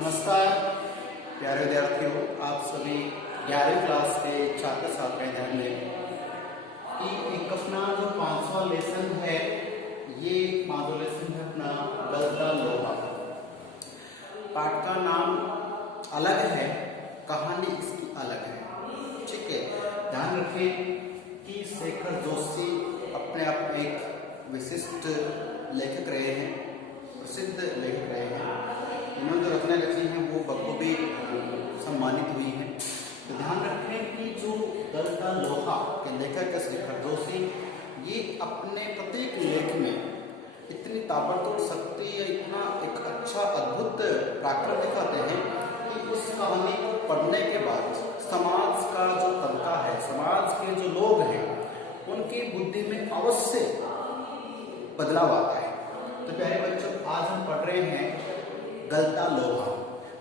नमस्कार प्यारे विद्यार्थियों, आप सभी 11वीं क्लास के छात्र छात्राएं ध्यान दें कि एक अपना जो 5वां लेसन है, ये 5वां लेसन है अपना गलता लोहा। पाठ का नाम अलग है, कहानी इसकी अलग है। ठीक है, ध्यान रखें कि शेखर जोशी अपने आप में एक विशिष्ट लेखक रहे हैं, प्रसिद्ध लेखक रहे हैं। इन्होंने जो रचना लिखी है वो बखूबी सम्मानित हुई है। तो ध्यान रखें कि जो गलता लोहा के लेखक है शेखर जोशी, ये अपने प्रत्येक लेख में इतनी ताबड़तोड़ शक्ति या इतना एक अच्छा अद्भुत पराक्रम दिखाते हैं कि उस कहानी को पढ़ने के बाद समाज का जो तबका है, समाज के जो लोग हैं, उनकी बुद्धि में अवश्य बदलाव आता है। तो प्यारे बच्चों, आज हम पढ़ रहे हैं गलता लोहा।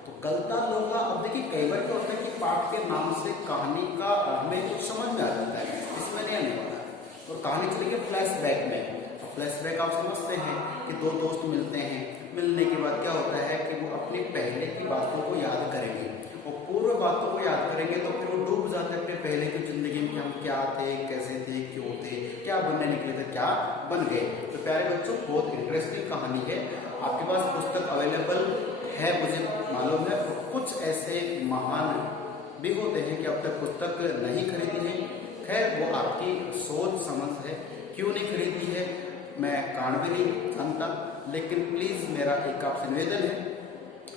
तो गलता लोहा, अब देखिए कई बार क्या होता है कि पाठ के नाम से कहानी का हमें कुछ समझ में आ जाता है, इसमें नहीं आने वाला। तो कहानी चली गई फ्लैशबैक में। तो फ्लैशबैक आप समझते हैं कि दो दोस्त मिलते हैं, मिलने के बाद क्या होता है कि वो अपनी पहले की बातों को याद करेंगे और पूर्व बातों को याद करेंगे। तो फिर वो डूब जाते हैं अपने पहले की जिंदगी में, हम क्या थे, कैसे थे, क्यों थे, क्या बनने निकले थे, क्या बन गए। तो प्यारे बच्चों, बहुत इंटरेस्टिंग कहानी है। आपके पास पुस्तक अवेलेबल है, मुझे मालूम है। तो कुछ ऐसे महान भी होते हैं कि अब तक पुस्तक नहीं खरीदी है। खैर, वो आपकी सोच समझ है, क्यों नहीं खरीदी है मैं कारण भी नहीं जानता, लेकिन प्लीज मेरा एक आपसे निवेदन है,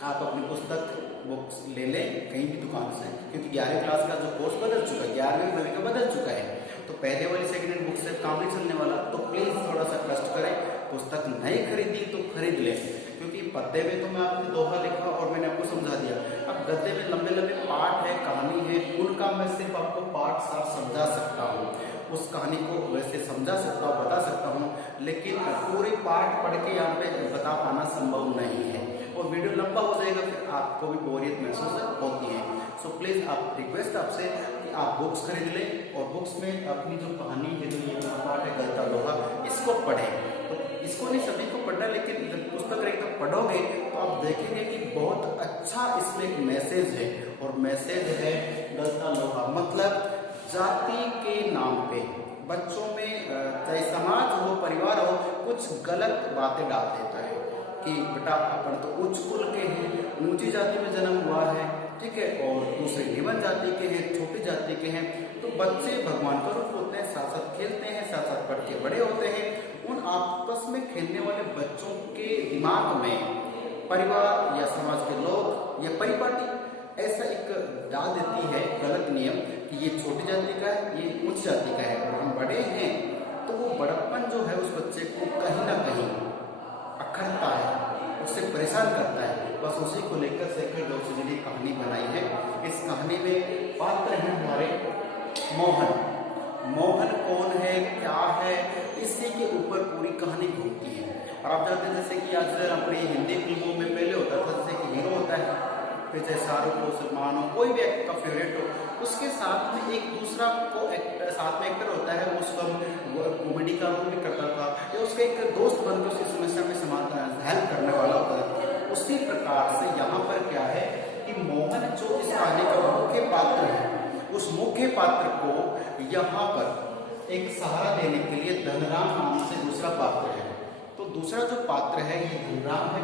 आप अपनी पुस्तक बुक्स ले लें कहीं भी दुकान से, क्योंकि 11वीं क्लास का जो कोर्स बदल चुका है, 11वीं 12वीं का बदल चुका है। तो पहले वाली सेकेंड हैंड बुक से काम नहीं चलने वाला। तो प्लीज थोड़ा सा कष्ट करें, पुस्तक नहीं खरीदी तो खरीद लें, क्योंकि पद्य में तो मैं आपने दोहा लिखा और मैंने आपको समझा दिया। अब गद्य में लंबे लंबे पाठ है, कहानी है, उनका मैं सिर्फ आपको पाठ साफ समझा सकता हूँ, उस कहानी को वैसे समझा सकता हूँ, बता सकता हूँ, लेकिन पूरे पाठ पढ़ के यहाँ पे बता पाना संभव नहीं है और वीडियो लंबा हो जाएगा, फिर आपको भी बोरियत महसूस होती है। सो प्लीज, आप रिक्वेस्ट आपसे कि आप बुक्स खरीद लें और बुक्स में अपनी जो कहानी है, जो ये पाठ है गलता लोहा, इसको पढ़ें। तो इसको नहीं सभी को पढ़ना, लेकिन जब पुस्तक एकदम पढ़ोगे तो आप देखेंगे कि बहुत अच्छा इसमें एक मैसेज है। और मैसेज है गलता लोहा मतलब जाति के नाम पे बच्चों में, चाहे समाज हो, परिवार हो, कुछ गलत बातें डाल देता है कि बेटा अपन तो उच्च कुल के हैं, ऊंची जाति में जन्म हुआ है, ठीक है, और दूसरे निम्न जाति के हैं, छोटी जाति के हैं। तो बच्चे भगवान का रूप होते हैं, साथ साथ खेलते हैं, साथ साथ पढ़ के बड़े होते हैं। उन आपस में खेलने वाले बच्चों के दिमाग में परिवार या समाज के लोग या परिपाटी ऐसा एक डाल देती है गलत नियम कि ये छोटी जाति का है, ये उच्च जाति का है और हम बड़े हैं। तो वो बड़प्पन जो है उस बच्चे को कहीं ना कहीं अखरता है, उससे परेशान करता है। बस उसी को लेकर शेखर जोशी जी ने कहानी बनाई है। इस कहानी में पात्र हैं हमारे मोहन। मोहन कौन है, क्या है, इसी के ऊपर पूरी कहानी घूमती है। और आप जानते हैं जैसे कि आज अपनी हिंदी फिल्मों में पहले होता था जैसे कि हीरो होता है, फिर चाहे शाहरुख हो, सलमान हो, कोई भी एक्टर का फेवरेट हो, उसके साथ में एक दूसरा को साथ में एक्टर होता है, उसका कॉमेडी का रोल भी करता था या उसका एक दोस्त बनकर उसकी समस्या में समाधान हेल्प करने वाला होता है। उसी प्रकार से यहाँ पर क्या है कि मोहन जो इस कहानी का मुख्य पात्र है, उस मुख्य पात्र को यहाँ पर एक सहारा देने के लिए धनराम नाम से दूसरा पात्र है। तो दूसरा जो पात्र है ये धनराम है।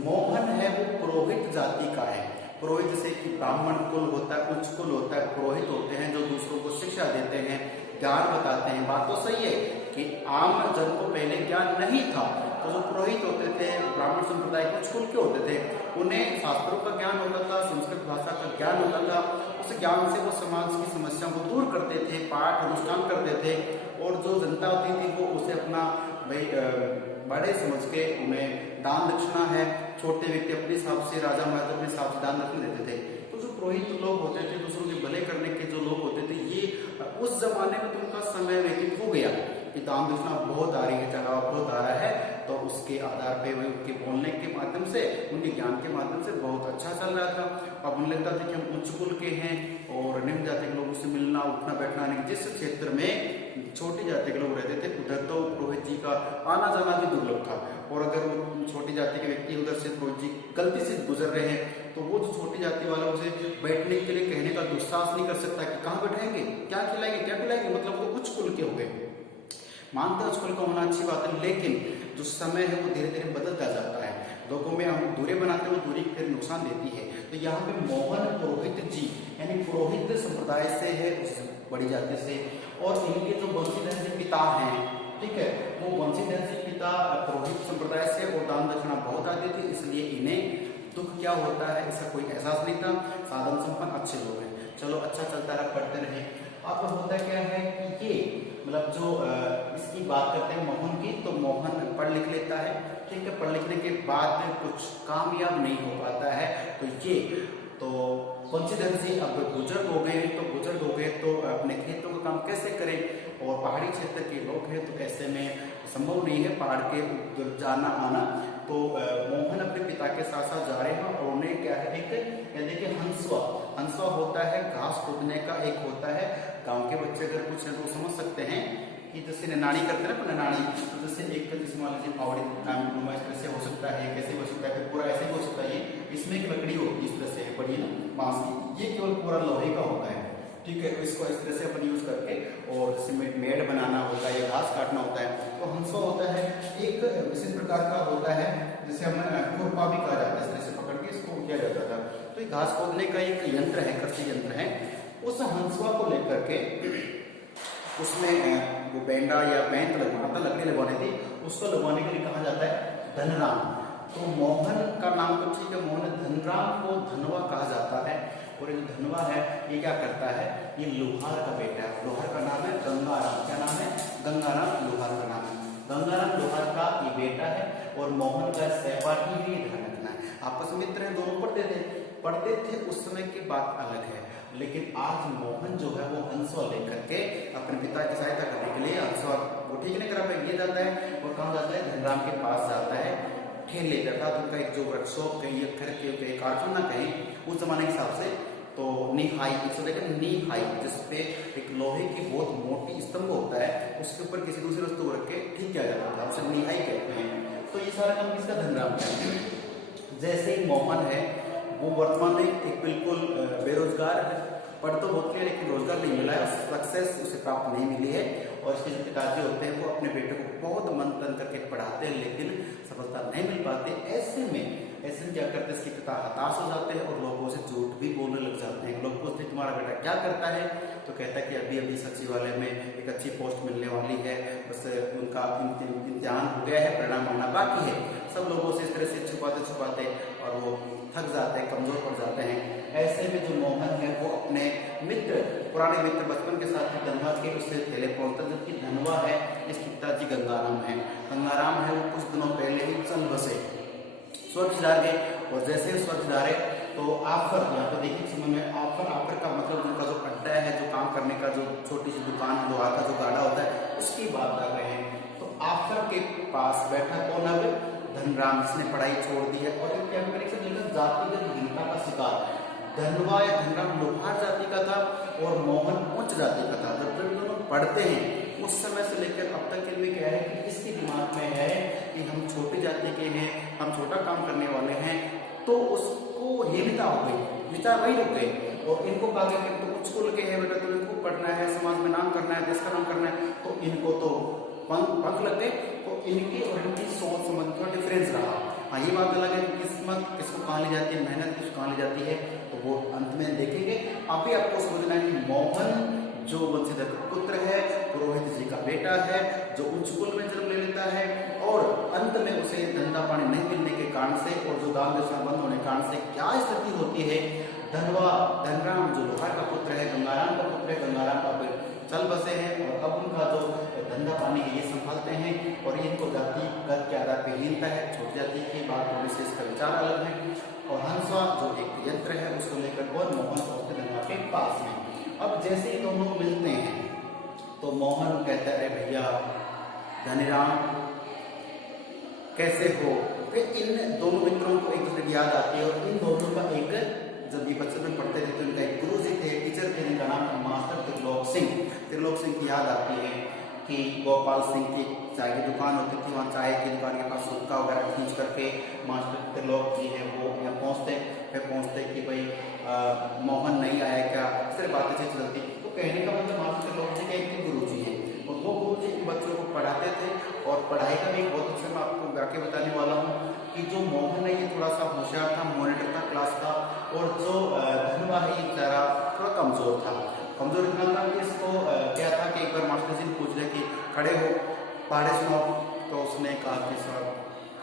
मोहन है वो पुरोहित जाति का है। पुरोहित जैसे कि ब्राह्मण कुल होता है, उच्च कुल होता है, पुरोहित होते हैं जो दूसरों को शिक्षा देते हैं, ज्ञान बताते हैं। बात तो सही है कि आम जन को पहले ज्ञान नहीं था, तो जो पुरोहित होते थे, ब्राह्मण संप्रदाय कुछ कुल के होते थे, उन्हें शास्त्रों का ज्ञान होता था, संस्कृत भाषा का ज्ञान होता था। उस ज्ञान से वो समाज की समस्याओं को दूर करते थे, पाठ अनुष्ठान करते थे और जो जनता होती थी वो उसे अपना भाई बड़े समझ के उन्हें दान दक्षिणा है, छोटे व्यक्ति अपने हिसाब से, राजा महाराजा अपने हिसाब से दान दक्षिणा देते थे। तो जो पुरोहित लोग होते थे, दूसरों के भले करने के जो लोग होते थे, ये उस जमाने में तो उनका समय व्यतीत हो गया कि दान दक्षिणा बहुत आ रही है, चढ़ावा बहुत आ रहा है, तो उसके आधार पे वे उनके बोलने के माध्यम से, उनके ज्ञान के माध्यम से बहुत अच्छा चल रहा था। अब उन्हें लगता था कि हम उच्च कुल के हैं और निम्न जाति के लोगों से मिलना, उठना बैठना नहीं। जिस क्षेत्र में छोटी जाति के लोग रहते थे उधर तो पुरोहित जी का आना जाना भी दुर्लभ था, और अगर छोटी जाति के व्यक्ति उधर से पुरोहित जी गलती से गुजर रहे हैं तो वो जो छोटी जाति वाला उसे बैठने के लिए कहने का दुस्साहस नहीं कर सकता कि कहाँ बैठाएंगे, क्या खिलाएंगे, क्या पिलाएंगे, मतलब वो उच्च कुल के हो गए। मानते हैं उच्च कुल का होना अच्छी बात है, लेकिन जो समय है वो धीरे धीरे बदलता जाता है, लोगों में हम दूरी बनाते हैं, वो दूरी फिर नुकसान देती है। तो यहाँ पे मोहन पुरोहित जी यानी पुरोहित संप्रदाय से है, उस बड़ी जाति से, और इनके जो वंशीधर जी पिता हैं, ठीक है, वो वंशीधर जी पिता पुरोहित संप्रदाय से और दान दक्षिणा बहुत आती थी, इसलिए इन्हें दुख क्या होता है इसका कोई एहसास नहीं था, साधन संपन्न अच्छे लोग हैं। चलो अच्छा चलता रहा, पढ़ते रहे। अब होता क्या है कि ये मतलब जो इसकी बात करते हैं मोहन की, तो मोहन पढ़ लिख लेता है, ठीक है, पढ़ लिखने के बाद कुछ कामयाब नहीं हो पाता है, तो ये तो वंशीधर जी अब बुजुर्ग हो गए, तो अपने खेतों का काम कैसे करें, और पहाड़ी क्षेत्र के लोग हैं तो ऐसे में संभव नहीं है पहाड़ के ऊपर जाना आना। तो मोहन अपने पिता के साथ साथ जा रहे हैं, और उन्हें क्या है, एक देखिए हंसवा होता है घास खोदने का, एक होता है गांव के बच्चे अगर कुछ है तो समझ सकते हैं कि जैसे ननाड़ी करते हैं ना, ननाड़ी, तो जैसे एक जिसमें मान लीजिए फावड़ी इस तरह से हो सकता है, कैसे हो सकता है, फिर पूरा ऐसे ही हो सकता है, इसमें एक लकड़ी होती है इस तरह से बड़ी ना बांस की, ये केवल पूरा लोहे का होता है, ठीक है, तो इसको इस तरह से अपन यूज करके, और जैसे मेड़ बनाना होता है या घास काटना होता है, तो हंसवा होता है एक विशेष प्रकार का होता है, जिसे हमें खुरपा भी कहा जाता है, इस तरह से पकड़ के इसको किया जाता था। तो ये घास खोदने का एक यंत्र है, कृषि यंत्र है, उस हंसवा को लेकर के उसमें वो बेंडा या बैंत लगवाना था, लकड़ी लगवानी थी, उसको लगवाने के लिए कहा जाता है धनराम। तो मोहन का नाम तो ठीक है, मोहन, धनराम को धनवा कहा जाता है, और ये जो धनवा है ये क्या करता है, ये लोहार का बेटा है, लोहार का नाम है गंगाराम, क्या नाम है, गंगाराम, लोहार का नाम है, गंगाराम लोहार का ये बेटा है, और मोहन का सहपाठी भी ध्यान रखना है, आपस में मित्र हैं, दोनों पढ़ते थे उस समय की बात अलग है, लेकिन आज मोहन जो है वो हंसवा लेकर के अपने पिता की सहायता करने के लिए, हंसवा वो ठीक नहीं करा पाए, ये जाता है, वो कहाँ जाता है, धनराम के पास जाता है, ठेल लेता था, तो उनका एक जो वर्कशॉप कहीं घर के कारखाना कहीं उस जमाने के हिसाब से, तो निहाई, इसको देखा निहाई, जिसपे एक लोहे की बहुत मोटी स्तंभ होता है, उसके ऊपर किसी दूसरी वस्तु को रख के ठीक किया जाता था, उसे निहाई कहते हैं। तो ये सारा काम किसका, धनराम का। जैसे ही मोहन है वो वर्तमान में एक बिल्कुल बेरोजगार है, पढ़ तो बहुत लिया लेकिन रोजगार नहीं मिला है, सक्सेस उसे प्राप्त नहीं मिली है, और इसके जो पिताजी होते हैं वो अपने बेटे को बहुत मन तन करके पढ़ाते हैं, लेकिन सफलता नहीं मिल पाती। ऐसे में क्या करते हैं, इसके पिता हताश हो जाते हैं और लोगों से झूठ भी बोलने लग जाते हैं। लोग पूछते हैं तुम्हारा बेटा क्या करता है, तो कहता है कि अभी अभी सचिवालय में एक अच्छी पोस्ट मिलने वाली है, बस उनका इम्तिहान हो गया है, परिणाम आना बाकी है। सब लोगों से इस तरह से छुपाते और वो थक जाते हैं, कमजोर पड़ जाते हैं। ऐसे में जो मोहन है वो अपने मित्र, पुराने मित्र बचपन के साथ धनवा के उससे थैले पहुंचता, जबकि धनवा है इसके पिताजी गंगाराम है। गंगाराम है वो कुछ दिनों पहले ही चल बसे, स्वर्ग सिधार गए, और जैसे स्वर्ग सिधारे तो आफर, यहाँ पे देखिए समय में आफर का मतलब उनका जो अड्डा है, जो काम करने का जो छोटी सी दुकान, लोहा का जो गाड़ा होता है, उसकी बात कर रहे हैं। तो आफर के पास बैठा कौन है, धनराम, जिसने पढ़ाई छोड़ दी है, और क्या लिखा, जातिगत हीनता का शिकार। धनवा या धनराम लोहार जाति का था और मोहन उच्च जाति का था। जब दोनों पढ़ते हैं उस समय से लेकर अब तक इनमें क्या है कि इसके दिमाग में है कि हम छोटी जाति के हैं, हम छोटा काम करने वाले हैं, तो उसको हीनता हो गई, विचार वही रुक गए, और इनको कहा गया कि तो उच्च कुल के हैं बेटा, तुम्हें खूब पढ़ना है, समाज में नाम करना है, देश का नाम करना है, तो इनको तो पंख लग गए। तो इनकी और इनकी सोच समझ का डिफरेंस रहा। हाँ, ये बात अलग है कि किस्मत किसको कहाँ ले जाती है, मेहनत किसको कहाँ ले जाती है, तो वो अंत में देखेंगे। अभी आपको समझना है कि मोहन जो वंशीधर का पुत्र है, पुरोहित जी का बेटा है, जो उच्च कुल में जन्म ले लेता है, और अंत में उसे धंधा पानी नहीं मिलने के कारण से और जो दान दक्षिणा बंद होने के कारण से क्या स्थिति होती है, धनराम जो लोहार का पुत्र है, गंगाराम का पुत्र है, गंगाराम का चल बसे हैं, और अब उनका जो धंधा पानी है ये संभालते हैं, और इनको जातिगत के आधार पर हीनता है, छोटी जाति की बात होने से इसका विचार अलग है। और हंसवा जो एक यंत्र है उसको लेकर और मोहन पहुंचते धनवा के पास में। अब जैसे ही दोनों मिलते हैं तो मोहन कहता है भैया धनीराम कैसे हो। फिर इन दोनों मित्रों को एक दूसरे की याद आती है, और इन दोनों का एक, जब ये बच्चे में पढ़ते थे तो इनका एक गुरु जी थे, टीचर थे, जिनका नाम था मास्टर त्रिलोक सिंह की याद आती है। कि गोपाल सिंह की चाय की दुकान होती थी, वहाँ चाय की दुकान के पास हुक्का वगैरह खींच करके मास्टर त्रिलोक जी हैं वो यहाँ पहुँचते, फिर पहुँचते कि भाई मोहन नहीं आया क्या, इस तरह बातें से चलती। तो कहने का मतलब मास्टर त्रिलोक जी के एक गुरु जी हैं और वो गुरु जी बच्चों को पढ़ाते थे। और पढ़ाई का भी बहुत अच्छा मैं आपको वाक्य बताने वाला हूँ कि जो मोहन है ये थोड़ा सा होशियार था, मॉनिटर था क्लास का, और जो धनवा है ये बेचारा थोड़ा कमजोर था। कमजोर इतना था कि इसको क्या था कि एक बार मास्टर जी ने पूछ लिया कि खड़े हो पहाड़े सुनाओ, तो उसने कहा कि सर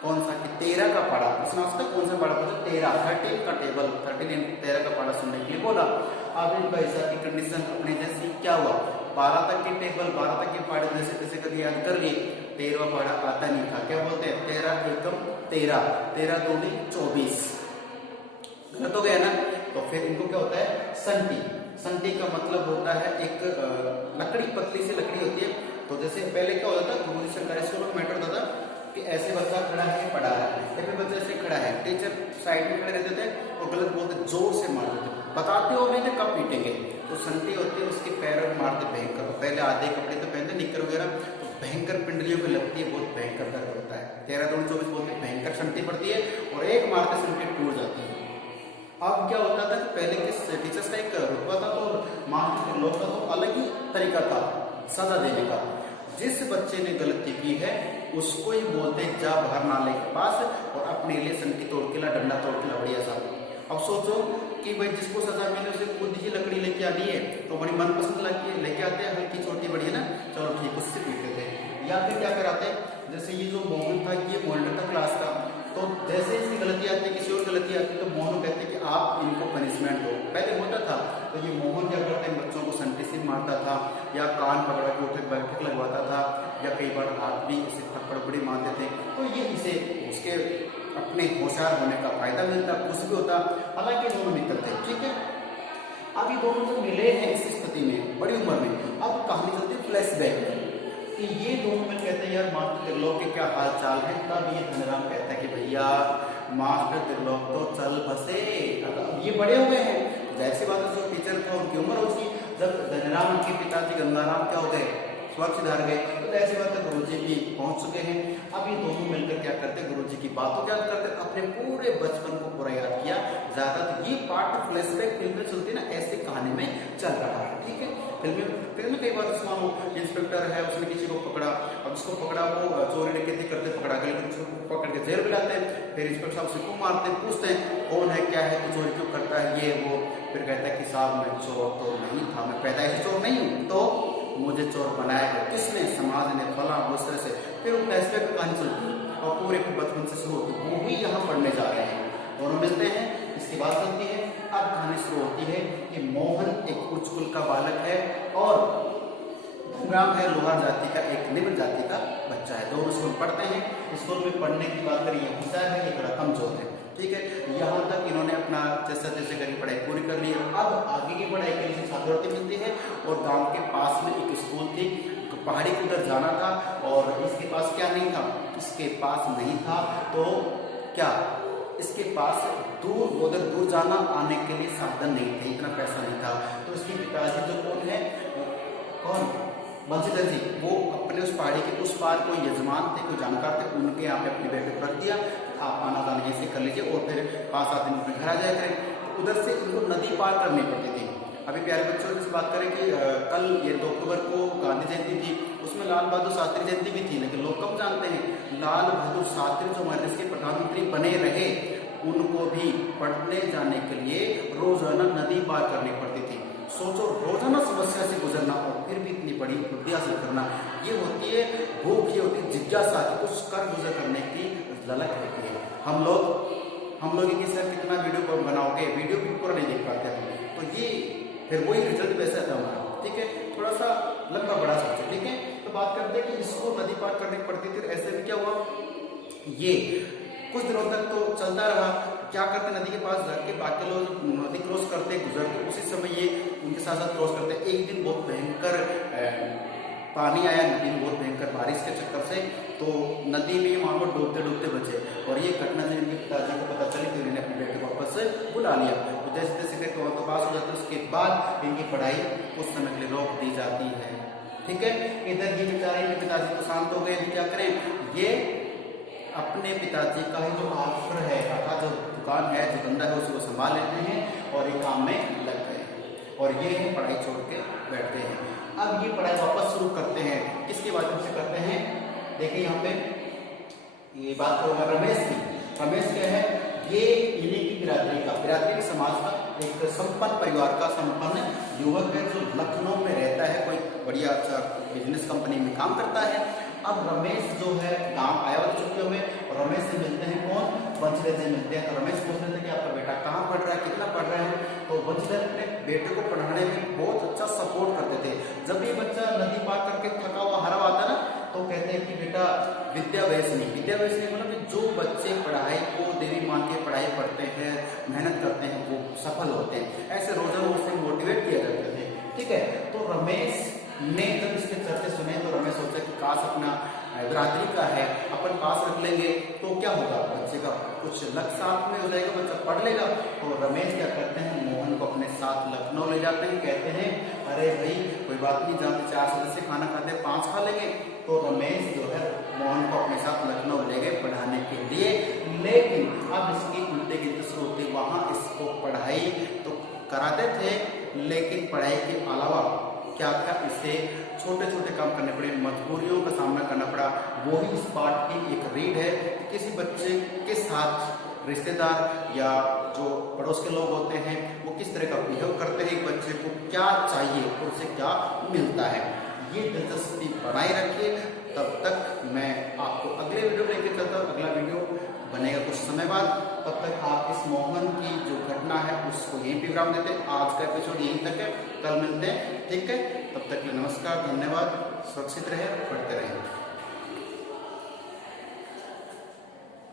कौन सा, कि 13 का पढ़ा। उसने उसका कौन सा पढ़ा पूछा, 13 का टेबल 13 का पढ़ा सुनने के लिए बोला। अब इन पैसा की कंडीशन अपने जैसी क्या हुआ, 12 तक की टेबल 12 तक के पढ़े जैसे तैसे करके याद कर लिए, 13वां पढ़ा आता नहीं था। क्या बोलते हैं 13 एकम 13, 13 दूनी 24, गलत हो गया ना। तो फिर इनको क्या होता है संटी। संटी का मतलब होता है एक लकड़ी, पतली सी लकड़ी होती है। तो जैसे पहले क्या होता था, गुरुजी सरकारी स्कूल में मैटर होता था कि ऐसे बच्चा खड़ा है पढ़ा रहा है, फिर बच्चा ऐसे खड़ा है, टीचर साइड में खड़े रहते थे और गलत बोलते जोर से मारते थे, बताते हो नहीं कब पीटेंगे। तो संटी होती है उसके पैरों में मारते भयंकर, पहले आधे कपड़े तो पहनते निक्कर वगैरह, तो भयंकर पिंडलियों को लगती है, बहुत भयंकर दर्द होता है। 13 दूनी 24 बोलते भयंकर संटी पड़ती है और एक मारते संटी टूट जाती है। अब क्या होता था कि पहले के टीचर्स का एक रुतबा था, तो मास्टर लोग का तो अलग ही तरीका था सजा देने का। जिस बच्चे ने गलती की है उसको ही बोलते जा बाहर नाले के पास और अपने लिए संटी तोड़ के ला, डंडा तोड़ के ला, बढ़िया सा। अब सोचो कि भाई जिसको सजा मिले उसे खुद ही लकड़ी लेके आनी है, तो बड़ी मनपसंद लकड़ी लेके आते हैं, हल्की छोटी बड़ी है ना, चलो ठीक उससे पीटते थे। या फिर क्या कराते, जैसे ये जो मोहन था ये मॉनिटर था क्लास का, तो जैसे इसकी गलती आती है, किसी और गलती आती है, तो मोहन कहते कि आप इनको पनिशमेंट दो। पहले होता था तो ये मोहन क्या करते हैं, बच्चों को संटी से मारता था या कान पकड़ा के उठक बैठक लगवाता था, या कई बार हाथ भी इसे थप्पड़ बड़ी मारते थे। तो ये इसे उसके अपने होशियार होने का फायदा मिलता, कुछ भी होता। हालांकि दोनों मित्र थे, ठीक है। अब ये दोनों जो मिले हैं इस स्थिति में बड़ी उम्र में, अब कहानी चलती है फ्लैशबैक में कि ये दोनों मिल कहते हैं यार मास्टर त्रिलोक के क्या हाल चाल है। तब ये धनराम कहता है कि भैया मास्टर त्रिलोक तो चल बसे, अब ये बड़े हो गए हैं, जाहिर सी बात है जो टीचर था उनकी उम्र हो गई। जब धनराम के पिताजी गंगाराम क्या हो गए, स्वच्छ धार गए, तो ऐसी बात है गुरुजी भी पहुंच चुके हैं। अब ये दोनों मिलकर क्या करते, गुरुजी की बातों क्या करते, अपने पूरे बचपन को पूरा याद किया। ज्यादातर ये पार्ट फ्लैशबैक फिल्म में चलती है ना, ऐसी कहानी में चल रहा है, ठीक है। फिल्म में कई बार सुना इंस्पेक्टर है, उसने किसी को पकड़ा, अब उसको पकड़ा वो चोरी डकैती करते पकड़ा कर, लेकिन उसको पकड़ के जेल में लाते हैं। फिर इंस्पेक्टर साहब उसे क्यों मारते हैं, पूछते हैं कौन है क्या है, तो चोरी क्यों करता है, ये वो। फिर कहता है कि साहब मैं चोर तो नहीं था, मैं पैदाइशी चोर नहीं हूँ, तो मुझे चोर बनाया है किसने, समाज ने, फला उस तरह से। फिर वो फ्लैशबैक कहानी चलती है और पूरे बचपन से शुरू होती है, वो ही यहाँ पढ़ने जा रहे हैं, दोनों मिलते हैं, इसकी बात चलती है। अब कहानी शुरू होती है कि मोहन एक उच्च कुल का बालक है और धनराम है लोहार जाति का, एक निम्न जाति का बच्चा है। दोनों स्कूल पढ़ते हैं, स्कूल में पढ़ने की बात करें ये होशियार है, ये थोड़ा कमजोर है, ठीक है। यहाँ तक इन्होंने अपना जैसा तैसे करके पढ़ाई पूरी कर ली। अब आगे की पढ़ाई के लिए छात्रवृत्ति मिलती है और गांव के पास में एक स्कूल थी, पहाड़ी के उधर जाना था और इसके पास क्या नहीं था, इसके पास नहीं था तो क्या, इसके पास दूर उधर दूर जाना आने के लिए साधन नहीं थे, इतना पैसा नहीं था। तो इसके पिताजी जो कौन है, कौन बंशीधर जी, वो अपने उस पहाड़ी के उस पार कोई यजमान थे, कोई जानकार थे, उनके यहाँ पे अपने बेटे को रख दिया, आप आना जाना ऐसे कर लीजिए और फिर 5-7 दिन अपने घर आ जाया करें। तो उधर से इनको नदी पार करनी पड़ती थी। अभी प्यारे बच्चों की बात करें कि कल ये 2 अक्टूबर को गांधी जयंती थी, उसमें लाल बहादुर शास्त्री जयंती भी थी, लेकिन लोग कम जानते हैं लाल बहादुर शास्त्री जो हमारे देश के प्रधानमंत्री बने रहे, उनको भी पढ़ने जाने के लिए रोजाना नदी पार करनी पड़ती थी। सोचो रोजाना समस्या से गुजरना और फिर भी इतनी बड़ी उपलब्धि हासिल करना, ये होती है भूख, ये होती है जिज्ञासा कि कुछ कर गुजर करने की ललक होती है। हम लोग कि सर कितना वीडियो बनाओगे, वीडियो भी पूरा नहीं देख पाते हैं, तो ये फिर वही रिजल्ट वैसा था हमारा, ठीक है। थोड़ा सा लंबा बड़ा सोचो, ठीक है। तो बात करते हैं कि इसको नदी पार करनी पड़ती थी, ऐसे में क्या हुआ, ये कुछ दिनों तक तो चलता रहा। क्या करते, नदी के पास जाके बाकी लोग नदी क्रॉस करते गुजरते, उसी समय ये उनके साथ साथ क्रॉस करते। एक दिन बहुत भयंकर पानी आया, नदी में बहुत भयंकर बारिश के चक्कर से, तो नदी में वहाँ पर डूबते डूबते बचे। और ये घटना जब इनके पिताजी को पता चली तो इन्होंने अपने बेटे को वापस बुला लिया। तो जैसे तैसे करके वहाँ तो पास हो जाते, उसके बाद इनकी पढ़ाई कुछ समय के लिए रोक दी जाती है, ठीक है। इधर ये बेचारे पिताजी तो शांत हो गए, क्या करें, ये अपने पिताजी का ही जो ऑफर है अर्थात जो दुकान है, जो धंधा है, उसको संभाल लेते हैं और ये काम में लग गए और ये पढ़ाई छोड़ के बैठते हैं। अब ये पढ़ाई वापस शुरू करते हैं, किसके माध्यम से करते हैं, देखिए यहाँ पे ये बात करूँगा रमेश की। रमेश क्या है, ये इन्हीं की बिरादरी के समाज का एक संपन्न परिवार का संपन्न युवक है जो लखनऊ में रहता है, कोई बढ़िया अच्छा बिजनेस कंपनी में काम करता है। अब रमेश जो है गांव आया हुआ छुट्टियों में और रमेश से मिलते हैं कौन, बंचले से मिलते हैं। तो रमेश पूछ रहे थे कि आपका बेटा कहाँ पढ़ रहा है, कितना पढ़ रहा है, तो बंचले अपने बेटे को पढ़ाने में बहुत अच्छा सपोर्ट करते थे। जब ये बच्चा नदी पार करके थका हुआ हरा आता ना, तो कहते हैं कि बेटा विद्या वैसनी मतलब कि जो बच्चे पढ़ाई को देवी मान के पढ़ाई पढ़ते हैं, मेहनत करते हैं, वो सफल होते हैं, ऐसे रोजाना उससे मोटिवेट किया करते थे। ठीक है, तो रमेश ने जब इसके चर्चे सुने तो रमेश सोचा कि काश अपना बिरादरी का है अपन पास रख लेंगे तो क्या होगा, बच्चे का कुछ लक्ष्य साथ में हो जाएगा, बच्चा पढ़ लेगा। तो रमेश क्या करते हैं, मोहन को अपने साथ लखनऊ ले जाते हैं, कहते हैं अरे भाई कोई बात नहीं, जहाँ पे 4 सदस्य खाना खाते हैं 5 खा लेंगे। तो रमेश जो है मोहन को अपने साथ लखनऊ ले गए पढ़ाने के लिए, लेकिन अब इसकी उल्टे की शुरू होती, वहाँ इसको पढ़ाई तो कराते थे लेकिन पढ़ाई के अलावा क्या क्या इसे छोटे छोटे काम करने पड़े, मजबूरियों का सामना करना पड़ा। वही इस पाठ की एक रीड है, किसी बच्चे के साथ रिश्तेदार या जो पड़ोस के लोग होते हैं वो किस तरह का बिहेव करते हैं, बच्चे को क्या चाहिए और उसे क्या मिलता है, ये दिलचस्पी बनाए रखिए। तब तक मैं आपको अगले वीडियो लेके चलता हूँ, अगला वीडियो बनेगा कुछ समय बाद। तब तक आप इस मोहन की जो घटना है उसको यहीं पे विराम देते हैं, आज का एपिसोड यहीं तक है, कल मिलते हैं, ठीक है। तब तक के लिए नमस्कार, धन्यवाद, सुरक्षित रहे, पढ़ते रहे।